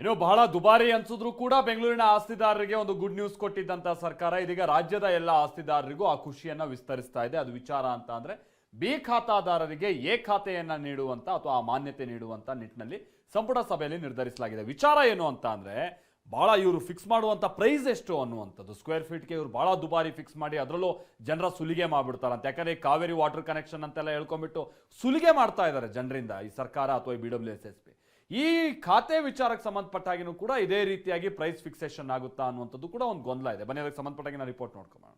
ಇನ್ನು ಬಹಳ ದುಬಾರಿ ಅನ್ಸಿದ್ರು ಕೂಡ ಬೆಂಗಳೂರಿನ ಆಸ್ತಿದಾರರಿಗೆ ಒಂದು ಗುಡ್ ನ್ಯೂಸ್ ಕೊಟ್ಟಿದ್ದಂತ ಸರ್ಕಾರ ಇದೀಗ ರಾಜ್ಯದ ಎಲ್ಲ ಆಸ್ತಿದಾರರಿಗೂ ಆ ಖುಷಿಯನ್ನ ವಿಸ್ತರಿಸ್ತಾ ಇದೆ. ಅದು ವಿಚಾರ ಅಂತ ಅಂದ್ರೆ ಬಿ ಖಾತಾದಾರರಿಗೆ ಎ ಖಾತೆಯನ್ನ ನೀಡುವಂತ ಅಥವಾ ಆ ಮಾನ್ಯತೆ ನೀಡುವಂತ ನಿಟ್ಟಿನಲ್ಲಿ ಸಂಪುಟ ಸಭೆಯಲ್ಲಿ ನಿರ್ಧರಿಸಲಾಗಿದೆ. ವಿಚಾರ ಏನು ಅಂತ ಅಂದ್ರೆ ಬಹಳ ಇವರು ಫಿಕ್ಸ್ ಮಾಡುವಂತ ಪ್ರೈಸ್ ಎಷ್ಟು ಅನ್ನುವಂಥದ್ದು, ಸ್ಕ್ವೇರ್ ಫೀಟ್ಗೆ ಇವರು ಬಹಳ ದುಬಾರಿ ಫಿಕ್ಸ್ ಮಾಡಿ ಅದರಲ್ಲೂ ಜನರ ಸುಲಿಗೆ ಮಾಡ್ಬಿಡ್ತಾರಂತ. ಯಾಕಂದ್ರೆ ಕಾವೇರಿ ವಾಟರ್ ಕನೆಕ್ಷನ್ ಅಂತೆಲ್ಲ ಹೇಳ್ಕೊಂಡ್ಬಿಟ್ಟು ಸುಲಿಗೆ ಮಾಡ್ತಾ ಇದ್ದಾರೆ ಜನರಿಂದ ಈ ಸರ್ಕಾರ ಅಥವಾ ಈ BWSSB. ಈ ಖಾತೆ ವಿಚಾರಕ್ಕೆ ಸಂಬಂಧಪಟ್ಟಾಗಿನೂ ಕೂಡ ಇದೇ ರೀತಿಯಾಗಿ ಪ್ರೈಸ್ ಫಿಕ್ಸೇಷನ್ ಆಗುತ್ತಾ ಅನ್ನುವಂಥದ್ದು ಕೂಡ ಒಂದು ಗೊಂದಲ ಇದೆ. ಬನ್ನಿ ಅದಕ್ಕೆ ಸಂಬಂಧಪಟ್ಟಾಗಿ ನಾವು ರಿಪೋರ್ಟ್ ನೋಡ್ಕೊಳ್ಳೋಣ.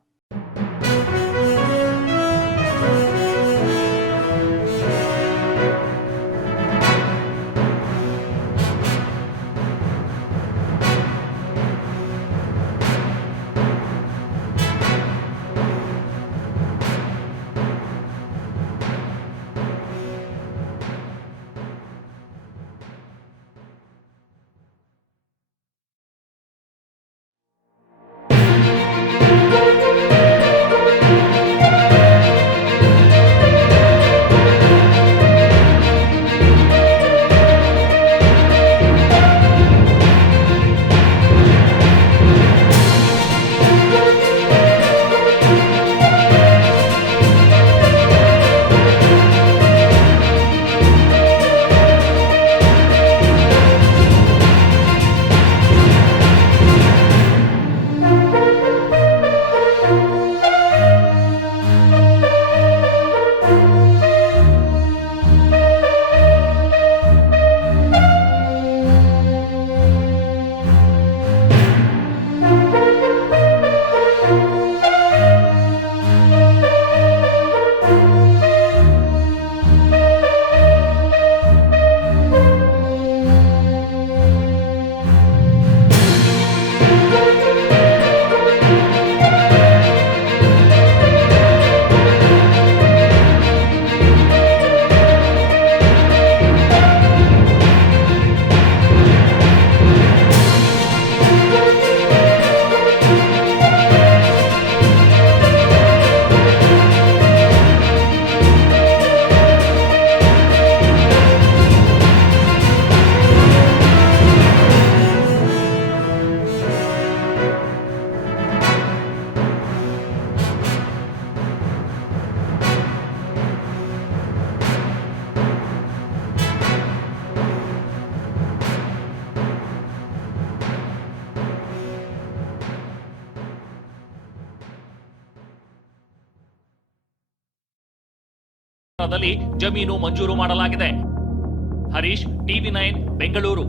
ಜಮೀನು ಮಂಜೂರು ಮಾಡಲಾಗಿದೆ. ಹರೀಶ್, TV9 ಬೆಂಗಳೂರು.